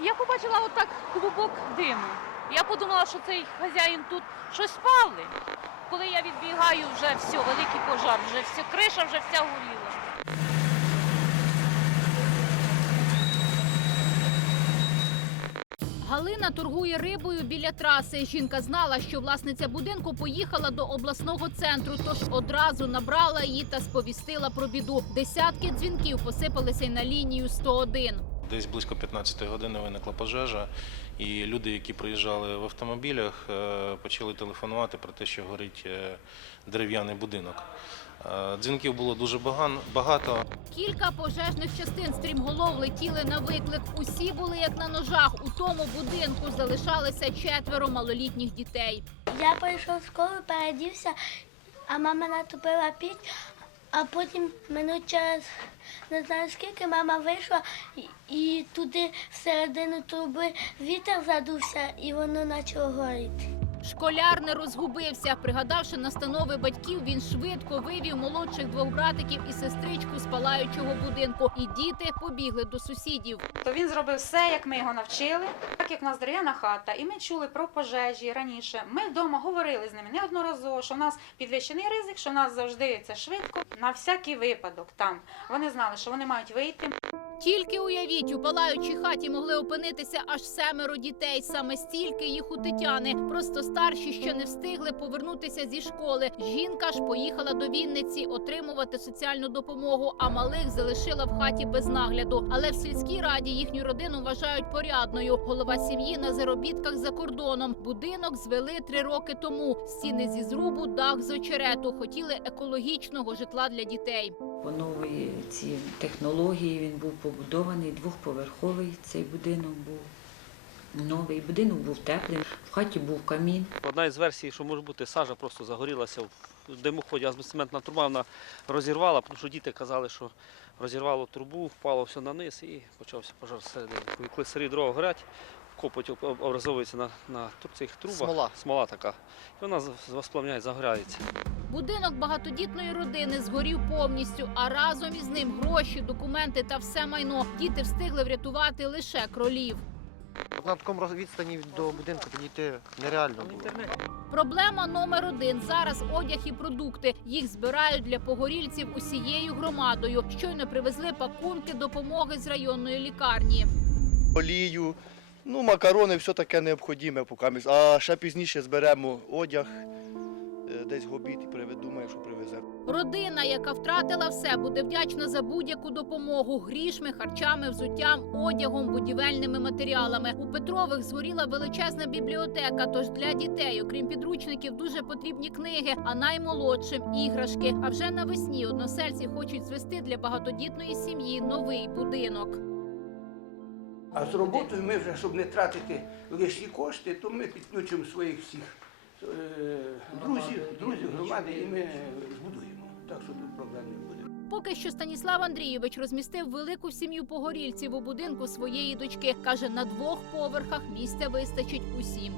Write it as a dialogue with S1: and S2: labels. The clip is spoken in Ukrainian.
S1: Я побачила отак клубок диму. Я подумала, що цей хазяїн тут щось спали. Коли я відбігаю, вже все, великий пожар, вже все, криша вже вся горіла.
S2: Галина торгує рибою біля траси. Жінка знала, що власниця будинку поїхала до обласного центру, тож одразу набрала її та сповістила про біду. Десятки дзвінків посипалися й на лінію 101.
S3: Десь близько 15 години виникла пожежа, і люди, які приїжджали в автомобілях, е, почали телефонувати про те, що горить е, дерев'яний будинок. Е, Дзвінків було дуже багато.
S2: Кілька пожежних частин стрімголов летіли на виклик. Усі були як на ножах. У тому будинку залишалися четверо малолітніх дітей.
S4: Я прийшов в школу, передівся, а мама натопила піч, а потім минут через не знаю скільки мама вийшла і, туди всередину труби вітер задувся і воно почало горіти.
S2: Школяр не розгубився. Пригадавши настанови батьків, він швидко вивів молодших двох братиків і сестричку з палаючого будинку. І діти побігли до сусідів.
S5: То він зробив все, як ми його навчили, так як в нас дерев'яна хата, і ми чули про пожежі раніше. Ми вдома говорили з ними неодноразово, що в нас підвищений ризик, що в нас завжди це швидко. На всякий випадок там вони знали, що вони мають вийти.
S2: Тільки уявіть, у палаючій хаті могли опинитися аж семеро дітей. Саме стільки їх у Тетяни. Просто старші ще не встигли повернутися зі школи. Жінка ж поїхала до Вінниці отримувати соціальну допомогу, а малих залишила в хаті без нагляду. Але в сільській раді їхню родину вважають порядною. Голова сім'ї на заробітках за кордоном. Будинок звели три роки тому. Стіни зі зрубу, дах з очерету. Хотіли екологічного житла для дітей.
S6: По новій ці технології він був побудований, двохповерховий цей будинок був. Новий будинок був теплий, в хаті був камін.
S7: Одна із версій, що може бути сажа, просто загорілася в димоході. Азбестцементна труба вона розірвала, тому що діти казали, що розірвало трубу, впало все на низ і почався пожар всередині. Коли сирі дрова горять, копоть об- об- образовується на, на цих трубах.
S8: Смола.
S7: Смола така. І вона з- воспламняє, загорається.
S2: Будинок багатодітної родини згорів повністю, а разом із ним гроші, документи та все майно. Діти встигли врятувати лише кролів.
S8: На такому відстані до будинку підійти нереально було.
S2: Проблема номер один зараз одяг і продукти. Їх збирають для погорільців усією громадою. Щойно привезли пакунки допомоги з районної лікарні.
S9: олію, ну, макарони, все таке необхідне поки. А ще пізніше зберемо одяг, десь в обід і приведу, думаю, що привеземо.
S2: Родина, яка втратила все, буде вдячна за будь-яку допомогу грішми, харчами, взуттям, одягом, будівельними матеріалами. У Петрових згоріла величезна бібліотека. Тож для дітей, окрім підручників, дуже потрібні книги, а наймолодшим іграшки. А вже навесні односельці хочуть звести для багатодітної сім'ї новий будинок.
S10: А з роботою ми вже, щоб не тратити лишні кошти, то ми підключимо своїх всіх е, друзів, друзів громади і ми збудуємо. Так що тут проблем не буде.
S2: Поки що Станіслав Андрійович розмістив велику сім'ю погорільців у будинку своєї дочки. каже, на двох поверхах місця вистачить усім.